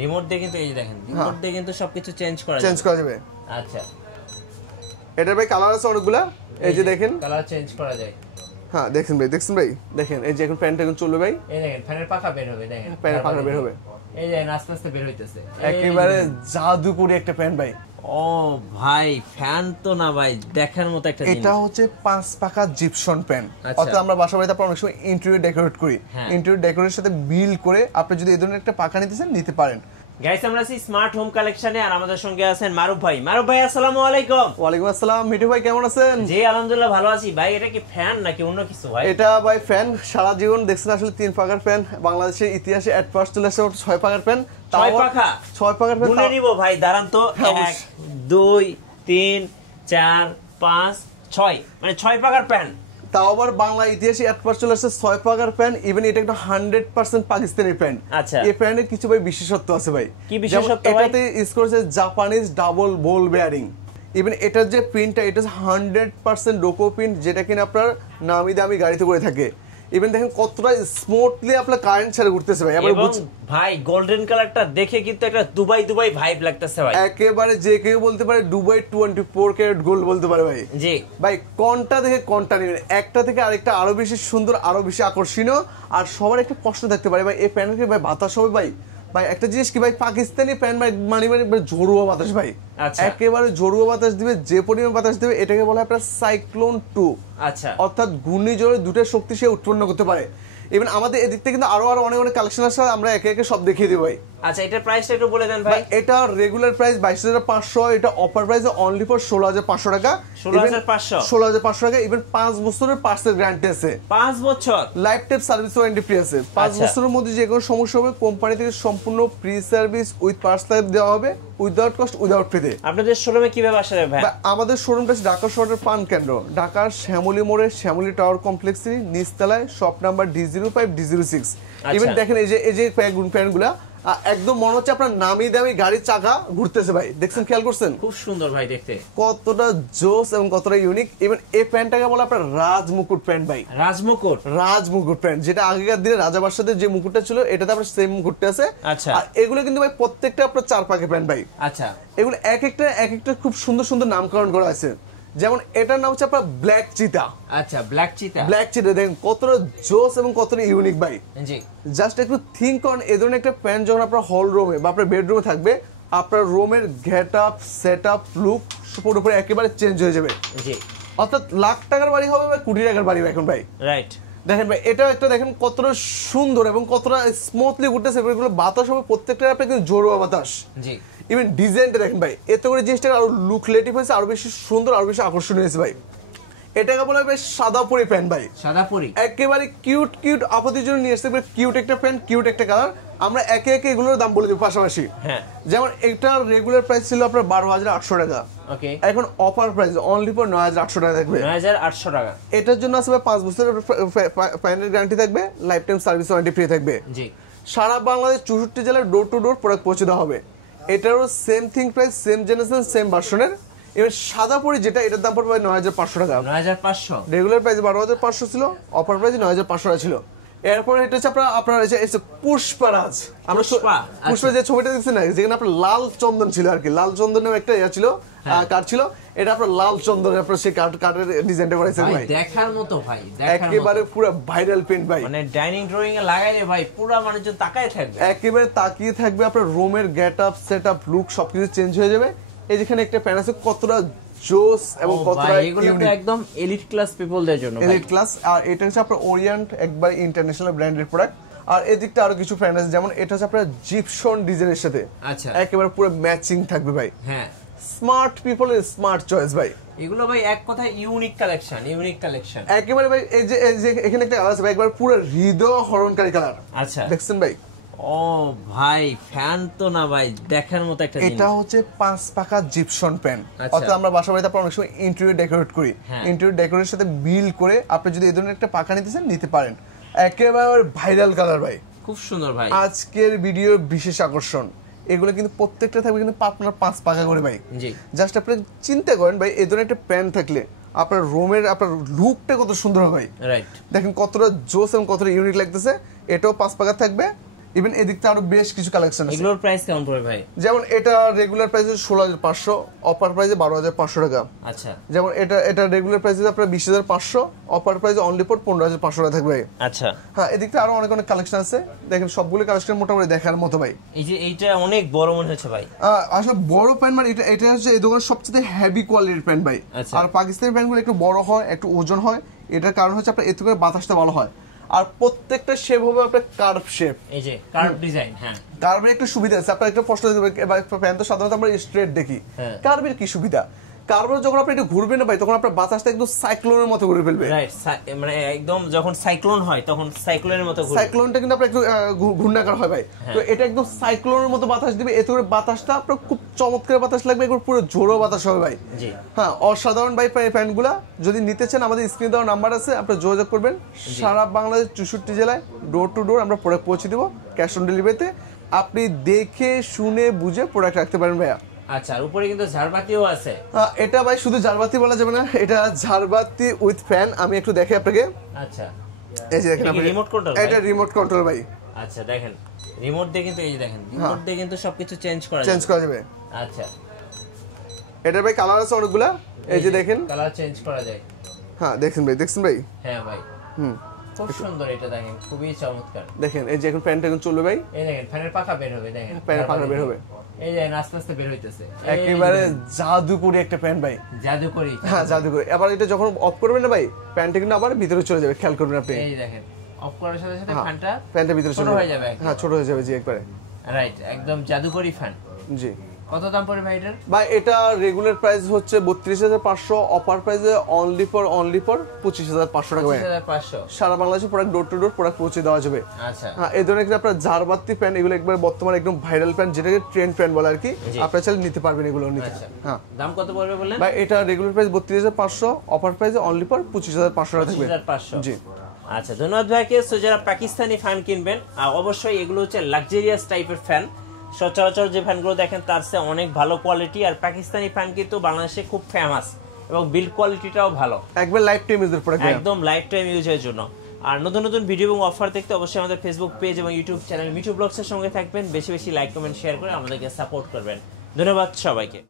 Remote দিয়ে কিন্তু এই যে দেখেন রিমোট দিয়ে কিন্তু সবকিছু চেঞ্জ করা যাবে। আচ্ছা এটার ভাই কালার আছে অনেকগুলা, এই যে দেখেন কালার চেঞ্জ করা যায়। হ্যাঁ দেখছেন ভাই দেখেন এই যে এখন ফ্যানটা এখন চলবে ভাই, এই দেখেন ফ্যানের পাখা বের হবে, দেখেন ফ্যানের পাখা বের হবে, এই যে আস্তে আস্তে বের হইতেছে, একেবারে জাদুকরি একটা ফ্যান ভাই। ও ভাই ফ্যান তো না ভাই দেখার মতো একটা জিনিস। এটা হচ্ছে 5 পাকা জিপসন ফ্যান। অর্থাৎ আমরা বাসা বাড়িতে অনেক সময় ইন্টেরিয়র ডেকোরেট করি, ইন্টেরিয়র ডেকোরেটের সাথে মিল করে আপনি যদি এই ধরনের একটা পাখা নিতে চান নিতে পারেন। গাইস আমরা আছি স্মার্ট হোম কালেকশনে, আর আমাদের সঙ্গে আছেন মারুফ ভাই। মারুফ ভাই আসসালামু আলাইকুম। ওয়ালাইকুম আসসালাম। মিঠু ভাই কেমন আছেন? জি আলহামদুলিল্লাহ ভালো আছি ভাই। এটা কি ফ্যান নাকি অন্য কিছু ভাই? এটা ভাই ফ্যান, সারা জীবন দেখছেন আসলে 3 পাকার ফ্যান। বাংলাদেশের ইতিহাসে এট ফার্স্ট চলে আসছে 6 পাকার ফ্যান। 6 পাকার ফ্যান গুনে নিব ভাই, দাঁড়ান তো। 1 2 3 4 5 6, মানে 6 পাকার ফ্যান। তাও আবার বাংলা ইতিহাসে এট ফার্স্ট চলে আসছে 6 পাকার ফ্যান। ইভেন এটা একটা 100% পাকিস্তানি ফ্যান। আচ্ছা এই ফ্যানের কিছু ভাই বিশেষত্ব আছে ভাই। কি বিশেষত্ব ভাই? এটাতে ইউজ করেছে জাপানিজ ডাবল বল বেয়ারিং। ইভেন এটার যে প্রিন্টটা এটা 100% ডোকো প্রিন্ট, যেটা কিনা আপনার নামি দামি গাড়িতে করে থাকে। ইভেন দেখেন কতটা স্মুথলি আপনার কারেন্ট ছেড়ে ঘুরতেছে ভাই। এবং ভাই গোল্ডেন কালারটা দেখে কিন্তু একটা দুবাই দুবাই ভাইব লাগতেছে ভাই। একেবারে যে কেউ বলতে পারে দুবাই 24 ক্যারেট গোল্ড বলতে পারে ভাই। জি ভাই কোনটা দেখে কোনটা নেবেন, একটা থেকে আরেকটা আরো বেশি সুন্দর, আরো বেশি আকর্ষণীয়। আর সবার একটা প্রশ্ন থাকতে পারে ভাই এই ফ্যানের কি ভাই বাতাস হবে ভাই? ভাই একটা জিনিস কি ভাই, পাকিস্তানি ফ্যান ভাই মানে ঝড়ুয়া বাতাস ভাই। একেবারে ঝড়ুয়া বাতাস দিবে, যে পরিমাণ বাতাস দিবে এটাকে বলা হয় আপনার সাইক্লোন 2। আচ্ছা অর্থাৎ ঘূর্ণিঝড়ের দুটো শক্তি সে উৎপন্ন করতে পারে। ইভেন আমাদের এদিক থেকে কিন্তু আরো অনেক অনেক কালেকশন আছে, আমরা একে একে সব দেখিয়ে দিই ভাই। আচ্ছা এটার প্রাইসটা একটু বলে দেন ভাই। এটা রেগুলার প্রাইস 22,500, এটা অফার প্রাইস অনলি ফর 16,500 টাকা। 16,500 টাকা। ইভেন 5 বছরের পার্সেল গ্যারান্টি আছে। 5 বছর life time service warranty free আছে। 5 বছরের মধ্যে যে কোনো সমস্যা হবে কোম্পানি থেকে সম্পূর্ণ ফ্রি সার্ভিস উইথ পার্সেল দেওয়া হবে, উইদাউট কস্ট, উইদাউট ফিতে। আপনাদের শোরুমে কিভাবে আসবে ভাই? আমাদের শোরুমটা ঢাকা শহরের পান কেন্দ্র, ঢাকার শ্যামলী মোড়ে শ্যামলী টাওয়ার কমপ্লেক্সের নিচতলায়, shop number D05 D06। Even দেখেন এই যে ফ্যানগুলা একদম মনে হচ্ছে আপনার নামি দামি গাড়ির চাকা ঘুরতেছে ভাই। দেখছেন, খেয়াল করছেন? খুব সুন্দর ভাই দেখতে, কতটা জোস এবং কতটা ইউনিক। ইভেন এই প্যান্টটাকে বলে আপনার রাজমুকুট প্যান্ট ভাই। রাজমুকুট প্যান্ট, যেটা আগেকার দিনে রাজা বাদশাদের যে মুকুটটা ছিল এটাতে আপনার সেম মুকুটটা আছে। আচ্ছা আর এগুলো কিন্তু ভাই প্রত্যেকটা আপনার 4 পাকের প্যান্ট ভাই। আচ্ছা এগুলো এক একটা খুব সুন্দর সুন্দর নামকরণ করা আছে। যেমন এটার নাম হচ্ছে আপনার ব্ল্যাক চিতা। আচ্ছা ব্ল্যাক চিতা দেখেন কতটা জোস এবং কতটা ইউনিক ভাই। জি জাস্ট একটু থিঙ্ক করেন, এই ধরনের একটা প্যান্ট যখন আপনার হল রুমে বা আপনার বেডরুমে থাকবে, আপনার রুমের get up, set up, look পুরোপুরি একেবারে চেঞ্জ হয়ে যাবে। জি অর্থাৎ লাখ টাকার বাড়ি হবে বা কোটি টাকার বাড়ি এখন ভাই। রাইট। দেখেন ভাই এটা একটা দেখেন কতটা সুন্দর এবং কতটা স্মুথলি ঘুরতেছে। এগুলো বাতাস হবে প্রত্যেকটা আপনার কিন্তু জোরুয়া বাতাস। জি ইভেন ডিজাইনটা দেখেন ভাই, এতে করে জিনিসটা আরো লুকলেটিভ হয়েছে, আরো বেশি সুন্দর, আরো বেশি আকর্ষণীয় হয়েছে ভাই। এটাকে বলা হয় সাদাপুরি প্যান্ট ভাই। সাদাপুরি একেবারে কিউট আপনাদের জন্য নিয়ে আসতে কিউট একটা প্যান্ট, কিউট একটা কালার। আমরা একে একে এগুলোর দাম বলে দেবো পাশাপাশি। যেমন এটার রেগুলার প্রাইস ছিল আপনার 12,800 টাকা। ওকে, এখন অফার প্রাইস অনলি ফর 9,800 টাকা থাকবে। 9,800 টাকা। এটার জন্য আসবে 5 বছরের প্যান্টের গ্যারান্টি থাকবে, life time service warranty free থাকবে। জি সারা বাংলাদেশ 64 জেলায় ডোর টু ডোর প্রোডাক্ট পৌঁছে দেওয়া হবে। এটারও same thing price, same generation, same ভার্সনের। এবার সাদাপুরি যেটা, এটার দাম পড়বে 9,500 টাকা। 9,500। রেগুলার প্রাইস 12,500 ছিল, অফার প্রাইস 9,500 টাকা ছিল। এরপর এটা হচ্ছে আপনার পুষ্পারাজ। আমরা পুষ্পা যে ছবিটা দেখছেন না, যেখানে আপনার লাল চন্দন ছিল আর কি, লাল চন্দনের একটা ছিল, কাঠ ছিল। এটা আপনার লাল চন্দন, আপনার সেই কাঠের ডিজাইনটা করেছে ভাই, দেখার মতো ভাই। একেবারে পুরো ভাইরাল পেইন্ট ভাই। মানে ডাইনিং ড্রয়িং এ লাগাইলে ভাই পুরো মানুষজন তাকায় থাকবে, একেবারে তাকিয়ে থাকবে। আপনার রুমের get up, set up, look সবকিছু চেঞ্জ হয়ে যাবে। এই যেখানে একটা প্যান আছে, কতটা জোস এবং কতটা ইউনিক, একদম এলিট ক্লাস পিপলদের জন্য, এলিট ক্লাস। আর এটা হচ্ছে আপনার ওরিয়েন্ট, একবার ইন্টারন্যাশনাল ব্র্যান্ডের প্রোডাক্ট। আর এদিকটা আরো কিছু ফ্যান আছে, যেমন এটা হচ্ছে আপনার জিপসন ডিজাইনের সাথে। আচ্ছা একেবারে পুরো ম্যাচিং থাকবে ভাই। হ্যাঁ, স্মার্ট পিপলের স্মার্ট চয়েস ভাই। এগুলো ভাই এক কথায় ইউনিক কালেকশন একেবারে ভাই। এই যে এখানে একটা কালার আছে ভাই, একবার পুরো হৃদয় হরণকারী কালার। আচ্ছা দেখছেন ভাই? ও ভাই ফ্যান তো না ভাই দেখার মতো একটা জিনিস। এটা হচ্ছে 5 পাকা জিপসন প্যান। অর্থাৎ আমরা বাসা বাড়িতে অনেক সময় ইন্টেরিয়র ডেকোরেট করি, ইন্টেরিয়র ডেকোরেটের সাথে মিল করে আপনি যদি এই ধরনের একটা পাখা নিতে চান নিতে পারেন। একেবারে ভাইরাল কালার ভাই, খুব সুন্দর ভাই। আজকের ভিডিওর বিশেষ আকর্ষণ, এগুলো কিন্তু প্রত্যেকটা থাকবে কিন্তু আপনার 5 পাকা করে ভাই। জি, জাস্ট আপনি চিন্তা করেন ভাই, এই ধরনের একটা প্যান থাকলে আপনার রুমের আপনার লুকটা কত সুন্দর হবে। রাইট, দেখেন কতটা জোস এবং কতটা ইউনিক লাগতেছে। এটাও 5 পাকা থাকবে। ইভেন এদিকটা আরো বেশ কিছু কালেকশন আছে। এগুলোর প্রাইস কেমন পড়বে ভাই? যেমন এটা রেগুলার প্রাইস 16,500, অফার প্রাইসে 12,500 টাকা। আচ্ছা, যেমন এটা রেগুলার প্রাইসে আপনার 20,500, অফার প্রাইসে অনলি ফর 15,500 টাকা থাকবে। আচ্ছা, হ্যাঁ এদিকটা আরো অনেক কালেকশন আছে, দেখেন সবগুলো কালেকশন মোটামুটি দেখার মতো ভাই। এই যে এইটা অনেক বড় মনে হচ্ছে ভাই। আসলে বড় প্যান্ট মানে এটা হচ্ছে এই দোকানের সবচেয়ে হেভি কোয়ালিটির প্যান্ট ভাই। আর পাকিস্তানি প্যান্টগুলো একটু বড় হয়, একটু ওজন হয়, এটার কারণ হচ্ছে আপনার এতে করে বাতাসটা ভালো হয়। আর প্রত্যেকটা শেপ হবে আপনার কার্ভ শেপ, এই যে কার্ভ ডিজাইন। হ্যাঁ, কার্ভের একটু সুবিধা আছে। আপনার একটা প্রশ্ন দিতে প্যান্ট তো সাধারণত আমরা স্ট্রেট দেখি, কার্ভের কি সুবিধা? কার্ভের যখন আপনি একটু ঘুরবেন না ভাই, তখন আপনার বাতাসটা একদম সাইক্লোনের মতো ঘুরে ফেলবে। রাইট, মানে একদম যখন সাইক্লোন হয় তখন সাইক্লোনের মতো ঘুরে। সাইক্লোনটা কিন্তু আপনার একটু ঘূর্ণাকার হয় ভাই, তো এটা একদম সাইক্লোনের মতো বাতাস দিবে, এতে করে বাতাসটা আপনার খুব চমৎকার বাতাস লাগবে, একবার পুরো জোরো বাতাস হবে ভাই। জি হ্যাঁ, অসাধারণ ভাই প্যান্টগুলা। যদি নিতে চান আমাদের স্ক্রিনে দেওয়া নাম্বার আছে, আপনারা যোগাযোগ করবেন। সারা বাংলাদেশ 64 জেলায় ডোর টু ডোর আমরা প্রোডাক্ট পৌঁছে দিব, ক্যাশ অন ডেলিভারিতে। আপনি দেখে শুনে বুঝে প্রোডাক্ট রাখতে পারেন ভাইয়া। আচ্ছা, আর উপরে কিন্তু ঝাড়বাতিও আছে। এটা ভাই শুধু ঝাড়বাতি বলা যাবে না, এটা ঝাড়বাতি উইথ ফ্যান। আমি একটু দেখে আপনাকে। আচ্ছা, এই যে দেখেন আপনি, রিমোট কন্ট্রোল। এটা রিমোট কন্ট্রোল ভাই। আচ্ছা, দেখেন রিমোট দিয়ে কিন্তু এই যে দেখেন রিমোট দিয়ে কিন্তু সবকিছু চেঞ্জ করা যাবে। আচ্ছা, এটা ভাই কালার আছে অনেকগুলা, এই যে দেখেন কালার চেঞ্জ করা যায়। হ্যাঁ দেখছেন ভাই। হ্যাঁ ভাই, খুব সুন্দর, এটা দেখেন খুবই চমৎকার। দেখেন এই যে এখন ফ্যানটা এখন চলবে ভাই, এই দেখেন ফ্যানের পাখা বের হবে, দেখেন ফ্যানের পাখা বের হবে, এই যে আস্তে আস্তে বের হইতেছে। একেবারে জাদুকরি একটা ফ্যান ভাই, জাদুকরি। হ্যাঁ জাদুকরি। আবার এটা যখন অফ করবেন না ভাই, ফ্যানটা কিন্তু আবার ভিতরে চলে যাবে, খেয়াল করবেন আপনি। এই দেখেন অফ করার সাথে সাথে ফ্যানটা ভিতরে চলে যাবে। হ্যাঁ, ছোট হয়ে যাবে জি একবারে। রাইট, একদম জাদুকরি ফ্যান। জি, কত দাম পড়ে ভাই এটার? ভাই এটা রেগুলার প্রাইস হচ্ছে 32,500, অফার প্রাইসে অনলি ফর 25,500 টাকা ভাই। 25,500 সারা বাংলাদেশে product door to door product পৌঁছে দেওয়া যাবে। আচ্ছা, হ্যাঁ, এই ধরনের আপনার ঝাড়বাতি প্যান্ট, এগুলো একবার বর্তমানে একদম ভাইরাল প্যান্ট, যেটাকে ট্রেন্ড প্যান্ট বলে আর কি। আপনারা চাইলে নিতে পারবেন এগুলো নিতে। হ্যাঁ, দাম কত পড়বে বললেন ভাই? এটা রেগুলার প্রাইস 32,500, অফার প্রাইসে অনলি ফর 25,500 টাকা থাকবে। 25,500 জি। আচ্ছা, ধন্যবাদ ভাইকে। সো যারা পাকিস্তানি ফ্যান কিনবেন, অবশ্যই এগুলো হচ্ছে লাক্সারিয়াস টাইপের ফ্যান। সচরাচর যে ফ্যানগুলো দেখেন তার চেয়ে অনেক ভালো কোয়ালিটি। আর পাকিস্তানি ফ্যান কিন্তু বাংলাদেশে খুব ফেমাস এবং বিল্ড কোয়ালিটিটাও ভালো, একবার লাইফ টাইম ইউজের প্রোডাক্ট, একদম লাইফ টাইম ইউজের জন্য। আর নতুন নতুন ভিডিও এবং অফার দেখতে অবশ্যই আমাদের ফেসবুক পেজ এবং ইউটিউব চ্যানেল মিঠু ব্লগসের সঙ্গে থাকবেন। বেশি বেশি লাইক কমেন্ট শেয়ার করে আমাদেরকে সাপোর্ট করবেন। ধন্যবাদ সবাইকে।